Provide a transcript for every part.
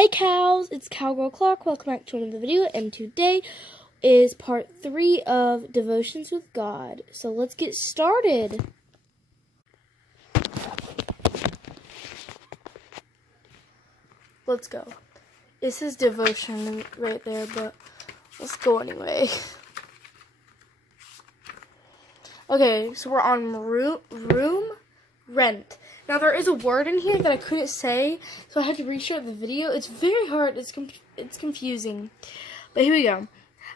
Hey cows, it's Cowgirl Clark. Welcome back to another video, and today is part 3 of Devotions with God. So let's get started. Let's go. This is devotion right there, but let's go anyway. Okay, so we're on room rent. Now there is a word in here that I couldn't say, so I had to restart the video. It's very hard. It's confusing. But here we go.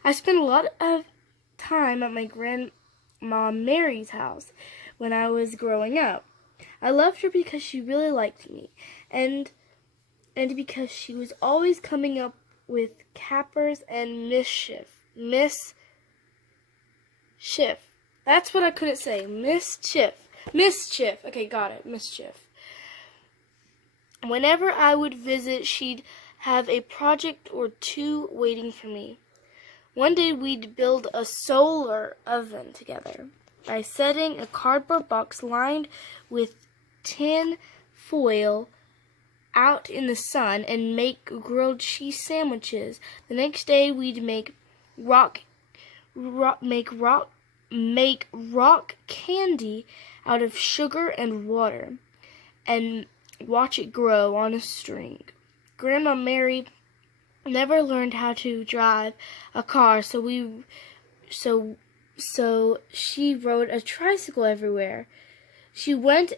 I spent a lot of time at my grandma Mary's house when I was growing up. I loved her because she really liked me, and because she was always coming up with capers and mischief. That's what I couldn't say. Mischief. Okay, got it. Mischief. Whenever I would visit, she'd have a project or two waiting for me. One day we'd build a solar oven together by setting a cardboard box lined with tin foil out in the sun and make grilled cheese sandwiches. The next day we'd make rock candy out of sugar and water and watch it grow on a string. Grandma Mary never learned how to drive a car, so she rode a tricycle everywhere. She went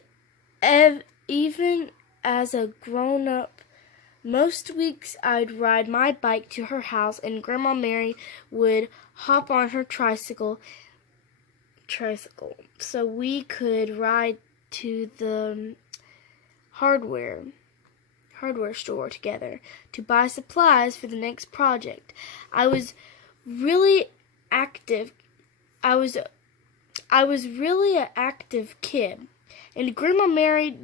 even as a grown-up. Most weeks I'd ride my bike to her house, and Grandma Mary would hop on her tricycle so we could ride to the hardware store together to buy supplies for the next project. I was really active. I was really an active kid, and Grandma Mary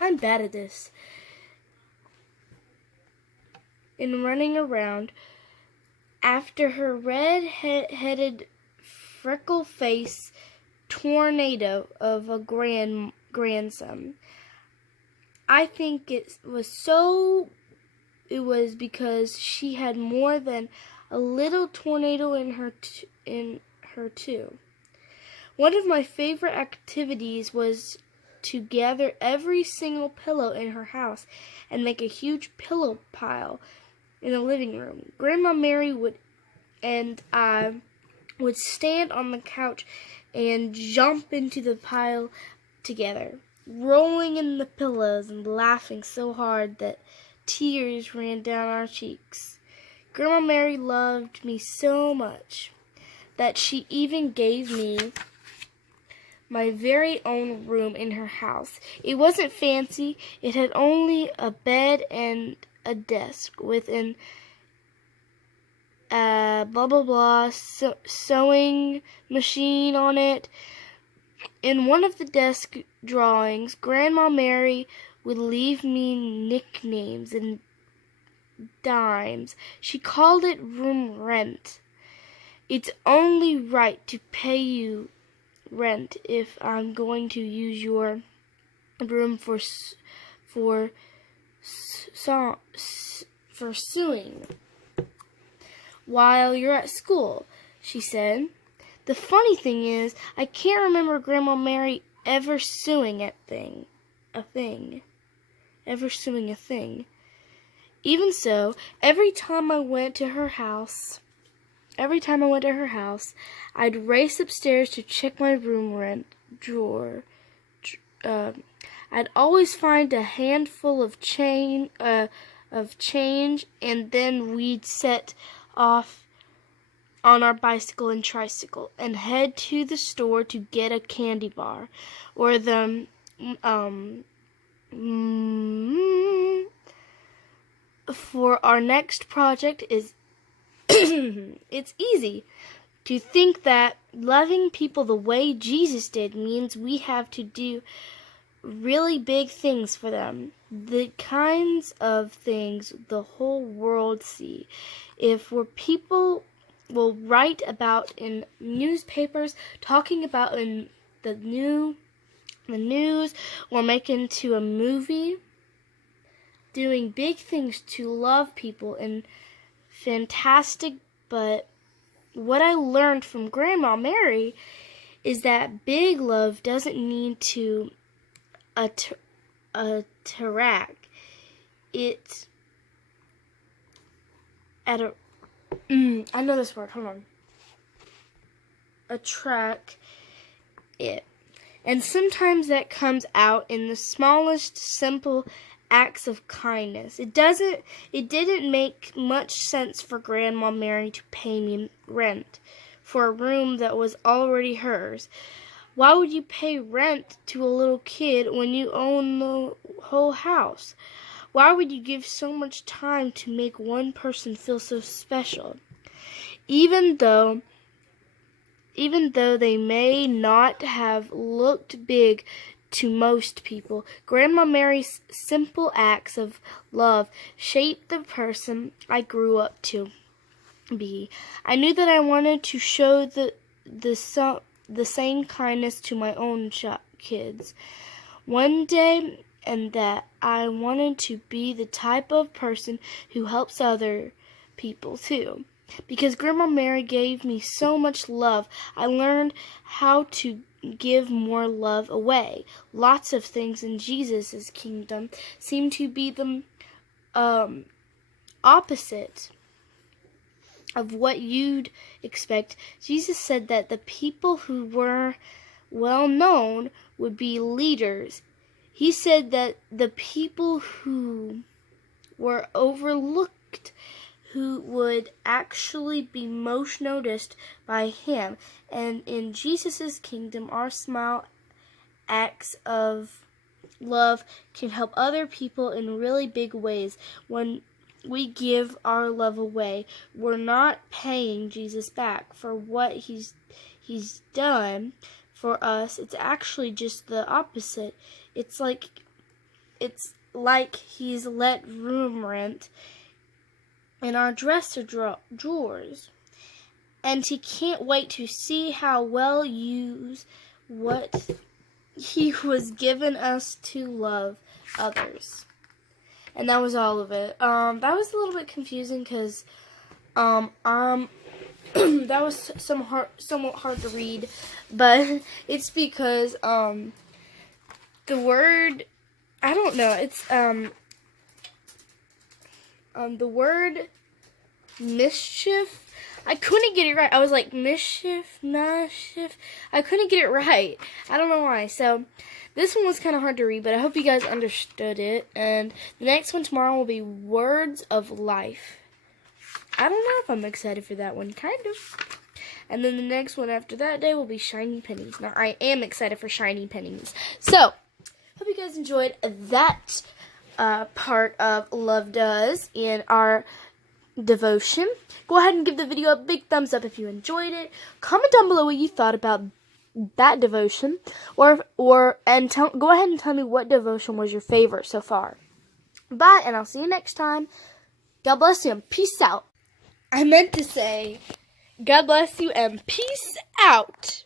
I'm bad at this. In running around after her red-headed, freckle-faced tornado of a grandson. I think it was because she had more than a little tornado in her too. One of my favorite activities was to gather every single pillow in her house and make a huge pillow pile in the living room. Grandma Mary and I would stand on the couch and jump into the pile together, rolling in the pillows and laughing so hard that tears ran down our cheeks. Grandma Mary loved me so much that she even gave me my very own room in her house. It wasn't fancy. It had only a bed and a desk with an sewing machine on it. In one of the desk drawings, Grandma Mary would leave me nicknames and dimes. She called it room rent. It's only right to pay you rent if I'm going to use your room for sewing while you're at school, she said. The funny thing is, I can't remember Grandma Mary ever sewing a thing. Even so, every time I went to her house, I'd race upstairs to check my room rent drawer. I'd always find a handful of change, and then we'd set off on our bicycle and tricycle and head to the store to get a candy bar or the for our next project is it's easy to think that loving people the way Jesus did means we have to do really big things for them, the kinds of things the whole world see. If people will write about in newspapers, talking about in the new the news or make into a movie, doing big things to love people and fantastic. But what I learned from Grandma Mary is that big love doesn't need to attract. It at a I know this word. Hold on. Attract it. And sometimes that comes out in the smallest simple acts of kindness. It didn't make much sense for Grandma Mary to pay me rent for a room that was already hers. Why would you pay rent to a little kid when you own the whole house? Why would you give so much time to make one person feel so special? Even though they may not have looked big to most people, Grandma Mary's simple acts of love shaped the person I grew up to be. I knew that I wanted to show the same kindness to my own kids one day, and that I wanted to be the type of person who helps other people too. Because Grandma Mary gave me so much love, I learned how to give more love away. Lots of things in Jesus' kingdom seem to be the opposite of what you'd expect. Jesus said that the people who were well known would be leaders. He said that the people who were overlooked, who would actually be most noticed by him. And in Jesus' kingdom, our small acts of love can help other people in really big ways. When we give our love away, we're not paying Jesus back for what he's done for us. It's actually just the opposite. It's like he's let room rent in our dresser drawers, and he can't wait to see how well use what he was given us to love others. And that was all of it. That was a little bit confusing because that was somewhat hard to read, but it's because the word, I don't know, it's the word mischief, I couldn't get it right. I was like, mischief. I couldn't get it right. I don't know why. So, this one was kind of hard to read, but I hope you guys understood it. And the next one tomorrow will be Words of Life. I don't know if I'm excited for that one. Kind of. And then the next one after that day will be Shiny Pennies. Now, I am excited for Shiny Pennies. So, hope you guys enjoyed that part of Love Does in our devotion. Go ahead and give the video a big thumbs up if you enjoyed it. Comment down below what you thought about that devotion, go ahead and tell me what devotion was your favorite so far. Bye, and I'll see you next time. God bless you and peace out. I meant to say God bless you and peace out.